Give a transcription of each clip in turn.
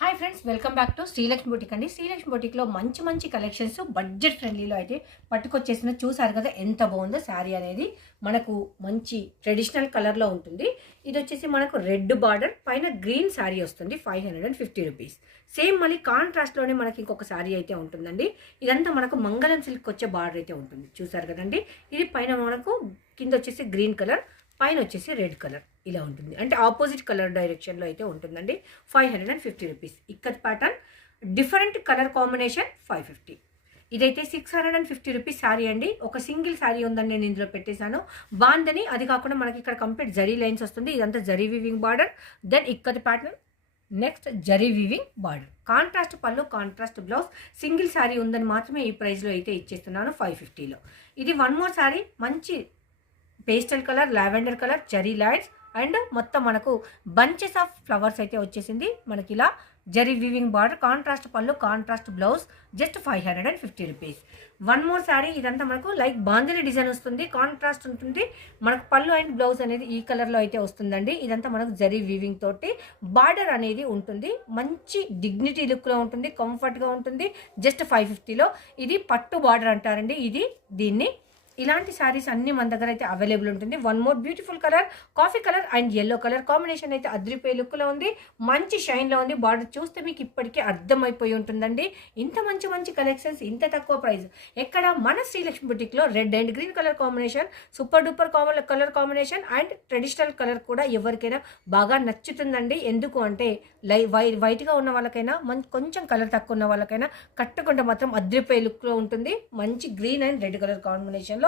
Hi friends, welcome back to Srilakshmi boutique అండి. శ్రీలక్ష్మి బొటిక్లో మంచి మంచి కలెక్షన్స్ బడ్జెట్ ఫ్రెండ్లీలో అయితే పట్టుకొచ్చేసిన చూసారు కదా ఎంత బాగుందో. శారీ అనేది మనకు మంచి ట్రెడిషనల్ కలర్లో ఉంటుంది. ఇది వచ్చేసి మనకు రెడ్ బార్డర్ పైన గ్రీన్ శారీ వస్తుంది. 550 రూపీస్. సేమ్ మళ్ళీ కాంట్రాస్ట్లోనే మనకి ఇంకొక శారీ అయితే ఉంటుందండి. ఇదంతా మనకు మంగళం సిల్క్ వచ్చే బార్డర్ అయితే ఉంటుంది. చూసారు కదండి. ఇది పైన మనకు కింద వచ్చేసి గ్రీన్ కలర్, పైన వచ్చేసి రెడ్ కలర్ ఇలా ఉంటుంది. అంటే ఆపోజిట్ కలర్ డైరెక్షన్లో అయితే ఉంటుందండి. 550 rupees. Ikat pattern different colour combination 550. ఇదైతే 650 రూపీస్ శారీ అండి. ఒక సింగిల్ శారీ ఉందని నేను ఇందులో పెట్టేశాను. బాందని అది కాకుండా మనకి ఇక్కడ కంప్లీట్ జరీ లైన్స్ వస్తుంది. ఇదంతా zari weaving border, then ikat pattern, next zari weaving border, contrast pallu, contrast blouse. Single sari ఉందని మాత్రమే ఈ ప్రైస్లో అయితే ఇచ్చేస్తున్నాను 550లో. ఇది వన్ మోర్ శారీ, మంచి pastel colour, lavender colour, zari lines and మొత్తం మనకు బంచెస్ ఆఫ్ ఫ్లవర్స్ అయితే వచ్చేసింది. మనకి ఇలా zari weaving border, contrast pallu, contrast blouse, just 550 rupees. One more sari. ఇదంతా మనకు లైక్ బాందిని డిజైన్ వస్తుంది, కాంట్రాస్ట్ ఉంటుంది. మనకు పళ్ళు అండ్ బ్లౌజ్ అనేది ఈ కలర్లో అయితే వస్తుందండి. ఇదంతా మనకు జరీ వీవింగ్ తోటి బార్డర్ అనేది ఉంటుంది. మంచి డిగ్నిటీ లుక్లో ఉంటుంది, కంఫర్ట్గా ఉంటుంది. జస్ట్ 550లో. ఇది పట్టు బార్డర్ అంటారండి. ఇది దీన్ని ఇలాంటి శారీస్ అన్ని మన దగ్గర అయితే అవైలబుల్ ఉంటుంది. One more beautiful colour, coffee colour and yellow colour combination అయితే అద్రిపోయే లుక్లో ఉంది. మంచి షైన్లో ఉంది. బార్డర్ చూస్తే మీకు ఇప్పటికే అర్థమైపోయి ఉంటుందండి. ఇంత మంచి మంచి కలెక్షన్స్ ఇంత తక్కువ ప్రైస్ ఎక్కడ? మన శ్రీలక్ష్మి బుటిక్లో. Red and green colour combination super duper colour combination and traditional colour కూడా ఎవరికైనా బాగా నచ్చుతుందండి. ఎందుకు అంటే వైట్గా ఉన్న వాళ్ళకైనా కొంచెం కలర్ తక్కువ ఉన్న వాళ్ళకైనా కట్టుకుంటే మాత్రం అద్రిపోయే లుక్లో ఉంటుంది. మంచి గ్రీన్ అండ్ రెడ్ కలర్ కాంబినేషన్లో.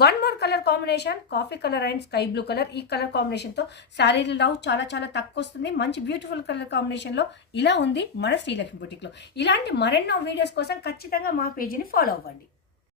One more colour combination coffee colour and sky blue colour. ఈ కలర్ కాంబినేషన్తో శారీలు రావు, చాలా చాలా తక్కువ వస్తుంది. మంచి బ్యూటిఫుల్ కలర్ కాంబినేషన్లో ఇలా ఉంది మన శ్రీలక్ష్మి బుటిక్లో. ఇలాంటి మరెన్నో వీడియోస్ కోసం ఖచ్చితంగా మా పేజీని ఫాలో అవ్వండి.